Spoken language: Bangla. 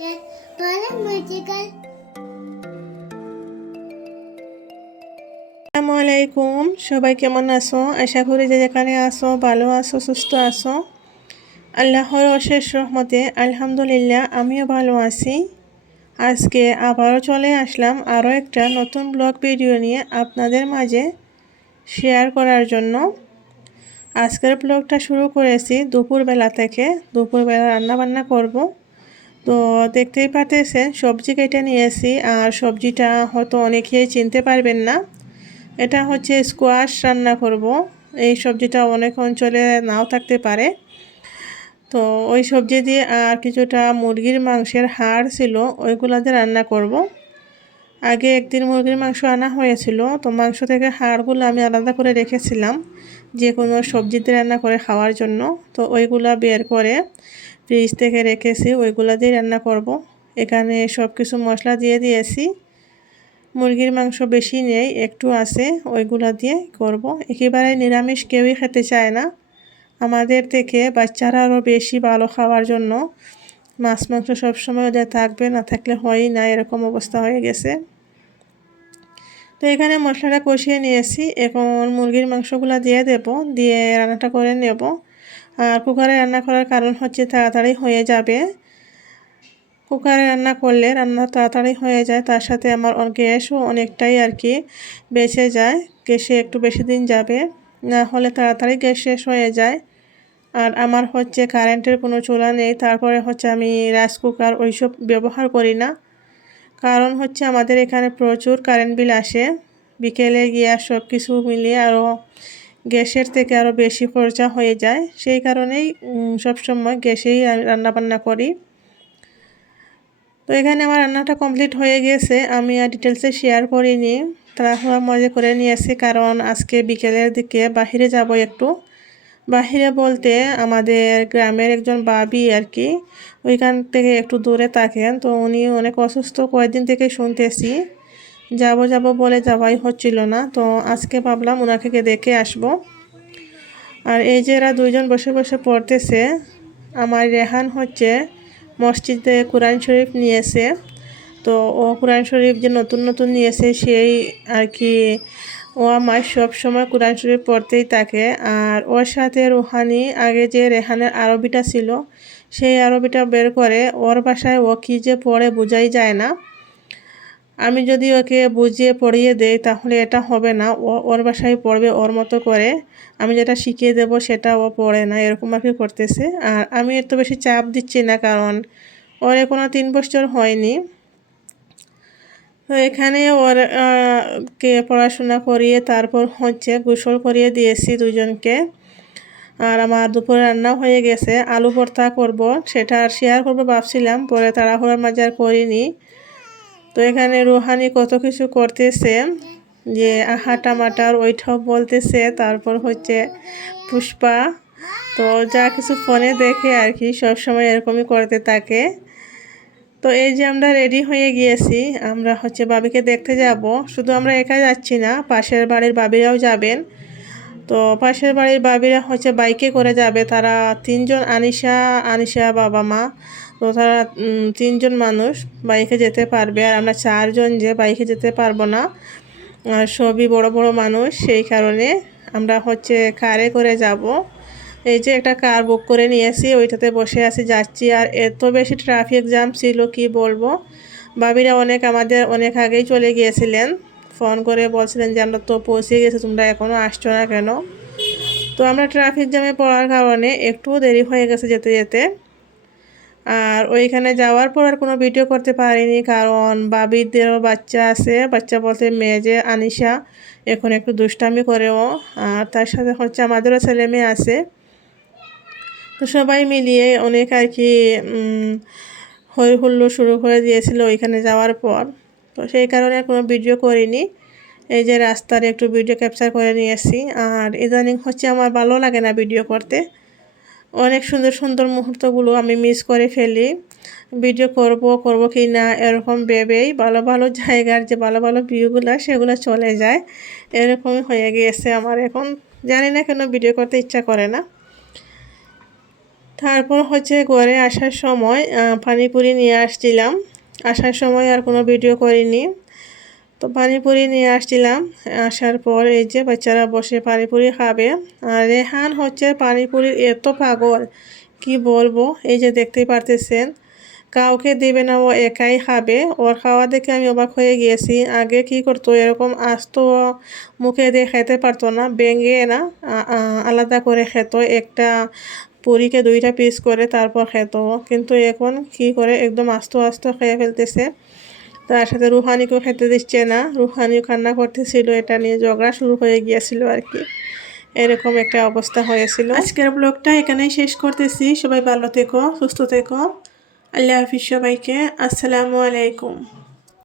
Musical, para musical. আসসালামু আলাইকুম সবাই কেমন আছো আশা করি যে যেখানে আসো ভালো আছো সুস্থ আছো আল্লাহর অশেষ রহমতে আলহামদুলিল্লাহ আমিও ভালো আছি আজকে আবারও চলে আসলাম আরও একটা নতুন ব্লগ ভিডিও নিয়ে আপনাদের মাঝে শেয়ার করার জন্য আজকের ব্লগটা শুরু করেছি দুপুরবেলা থেকে দুপুরবেলা রান্না বান্না করব তো দেখতেই পাচ্ছেন সবজি কেটে নিয়েছি আর সবজিটা হয়তো অনেকেই চিনতে পারবেন না। এটা হচ্ছে স্কোয়াশ রান্না করব। এই সবজিটা অনেক অঞ্চলে নাও থাকতে পারে। তো ওই সবজি দিয়ে আর কিছুটা মুরগির মাংসের হাড় ছিল, ওইগুলো দিয়ে রান্না করব। আগে একদিন মুরগির মাংস আনা হয়েছিল, তো মাংস থেকে হাড়গুলো আমি আলাদা করে রেখেছিলাম যে কোনো সবজি দিয়ে রান্না করে খাওয়ার জন্য। তো ওইগুলা বের করে ফ্রিজ থেকে রেখেছি, ওইগুলো দিয়ে রান্না করব। এখানে সব কিছু মশলা দিয়ে দিয়েছি। মুরগির মাংস বেশি নেই, একটু আছে, ওইগুলা দিয়ে করব। একেবারে নিরামিষ কেউই খেতে চায় না। আমাদের থেকে বাচ্চারা আরও বেশি ভালো খাওয়ার জন্য। মাছ মাংস সবসময় ওদের থাকবে, না থাকলে হয়ই না, এরকম অবস্থা হয়ে গেছে। তো এখানে মশলাটা কষিয়ে নিয়েছি। এখন মুরগির মাংসগুলো দিয়ে দেব, দিয়ে রান্নাটা করে নেব। আর কুকারে রান্না করার কারণ হচ্ছে তাড়াতাড়ি হয়ে যাবে। কুকারে রান্না করলে রান্না তাড়াতাড়ি হয়ে যায়, তার সাথে আমার গ্যাসও অনেকটাই আর কি বেঁচে যায়, গ্যাসে একটু বেশি দিন যাবে। না হলে তাড়াতাড়ি গ্যাস শেষ হয়ে যায়। আর আমার হচ্ছে কারেন্টের কোনো চুলা নেই, তারপরে হচ্ছে আমি রাইস কুকার ওইসব ব্যবহার করি না। কারণ হচ্ছে আমাদের এখানে প্রচুর কারেন্ট বিল আসে। বিকেলে গিয়ে সব কিছু মিলিয়ে আরও গ্যাসের থেকে আরও বেশি খরচা হয়ে যায়। সেই কারণেই সবসময় গ্যাসেই রান্নাবান্না করি। তো এখানে আমার রান্নাটা কমপ্লিট হয়ে গেছে। আমি আর ডিটেলসে শেয়ার করিনি। তাড়াহুড়া মজা করে নিয়েছি কারণ আজকে বিকেলের দিকে বাহিরে যাব একটু। বাহিরে বলতে আমাদের গ্রামের একজন বাবি আর কি, ওইখান থেকে একটু দূরে থাকেন। তো উনি অনেক অসুস্থ। কয়েকদিন থেকে শুনতেছি। যাব যাব বলে যাওয়াই হচ্ছিল না। তো আজকে ভাবলাম ওনাকে দেখে আসব। আর এই যে এরা দুইজন বসে বসে পড়তেছে, আমার রেহান হচ্ছে মসজিদে কোরআন শরীফ নিয়েছে। তো ও কোরআন শরীফ যে নতুন নতুন নিয়েছে সেই আর কি, ও আমার সব সময় কোরআন শরীফ পড়তেই থাকে। আর ওর সাথে রুহানি আগে যে রেহানের আরবিটা ছিল, সেই আরবিটা বের করে ওর বাসায় ও কী যে পড়ে বোঝাই যায় না। আমি যদি ওকে বুঝিয়ে পড়িয়ে দেই, তাহলে এটা হবে না। ও ওর বাসায় পড়বে ওর মতো করে। আমি যেটা শিখিয়ে দেব, সেটা ও পড়ে না। এরকম আর কি করতেছে। আর আমি এত বেশি চাপ দিচ্ছি না, কারণ ওর এখনও তিন বছর হয়নি। তো এখানে ওর কে পড়াশোনা করিয়ে তারপর হচ্ছে গোসল করিয়ে দিয়েছি দুজনকে। আর আমার দুপুরে রান্না হয়ে গেছে। আলু ভর্তা করব, সেটা আর শেয়ার করব ভাবছিলাম। পরে তাড়াহুড়ার মাঝে আর করিনি। তো এখানে রুহানি কত কিছু করতেছে, যে আহা টামাটার ওইটাও বলতেছে, তারপর হচ্ছে পুষ্পা। তো যা কিছু ফোনে দেখে আর কি, সবসময় এরকমই করতে থাকে। তো এই যে আমরা রেডি হয়ে গিয়েছি, আমরা হচ্ছে বাবিকে দেখতে যাব। শুধু আমরা একা যাচ্ছি না, পাশের বাড়ির বাবিরাও যাবেন। তো পাশের বাড়ির বাবিরা হচ্ছে বাইকে করে যাবে, তারা তিনজন আনিশা আনিশা বাবা মা। তো তারা তিনজন মানুষ বাইকে যেতে পারবে। আর আমরা চারজন যে বাইকে যেতে পারব না, আর সবই বড় বড় মানুষ, সেই কারণে আমরা হচ্ছে কারে করে যাব। এই যে একটা কার বুক করে নিয়েছি, ওইটাতে বসে আছি, যাচ্ছি। আর এত বেশি ট্রাফিক জ্যাম ছিল, কি বলব? বাবিরা অনেক আমাদের অনেক আগেই চলে গিয়েছিলেন। ফোন করে বলছিলেন যে, আমরা তো পৌঁছে গেছি, তোমরা এখনও আসছো না কেন? তো আমরা ট্রাফিক জ্যামে পড়ার কারণে একটু দেরি হয়ে গেছে যেতে যেতে। আর ওইখানে যাওয়ার পর আর কোনো ভিডিও করতে পারিনি, কারণ বাবিদেরও বাচ্চা আছে। বাচ্চা বলতে মেয়ে যে আনিশা, এখন একটু দুষ্টামি করেও। আর তার সাথে হচ্ছে আমাদেরও ছেলে মেয়ে আছে। তো সবাই মিলিয়ে অনেক আর কি হই হুল্লো শুরু করে দিয়েছিল ওইখানে যাওয়ার পর। তো সেই কারণে আর কোনো ভিডিও করিনি। এই যে রাস্তার একটু ভিডিও ক্যাপচার করে নিয়েছি। আর ইদানিং হচ্ছে আমার ভালো লাগে না ভিডিও করতে। অনেক সুন্দর সুন্দর মুহূর্তগুলো আমি মিস করে ফেলি। ভিডিও করব করব কি না এরকম ভেবেই ভালো ভালো জায়গার যে ভালো ভালো ভিউগুলো সেগুলো চলে যায়। এরকমই হয়ে গিয়েছে আমার এখন। জানি না কেন ভিডিও করতে ইচ্ছা করে না। তারপর হচ্ছে ঘরে আসার সময় পানিপুরি নিয়ে আসছিলাম। আসার সময় আর কোনো ভিডিও করিনি। তো পানিপুরি নিয়ে আসছিলাম। আসার পর এই যে বাচ্চারা বসে পানিপুরি খাবে। আর রেহান হচ্ছে পানিপুরির এত পাগল, কি বলব? এই যে দেখতেই পারতেছেন, কাউকে দেবে না, ও একাই খাবে। ওর খাওয়া দেখে আমি অবাক হয়ে গিয়েছি। আগে কি করতো? এরকম আস্ত মুখে দিয়ে খেতে পারতো না বেঙ্গে না আলাদা করে খেত। একটা পুরীকে দুইটা পিস করে তারপর খেত। কিন্তু এখন কি করে? একদম আস্ত আস্ত খেয়ে ফেলতেছে। তার সাথে রুহানিকেও খেতে দিচ্ছে না। রুহানিও কান্না করতেছিল, এটা নিয়ে ঝগড়া শুরু হয়ে গিয়েছিল আর কি। এরকম একটা অবস্থা হয়েছিল। আজকের ব্লগটা এখানেই শেষ করতেছি। সবাই ভালো থেকো, সুস্থ থেকো। আল্লাহ হাফিজ সবাইকে। আসসালামু আলাইকুম।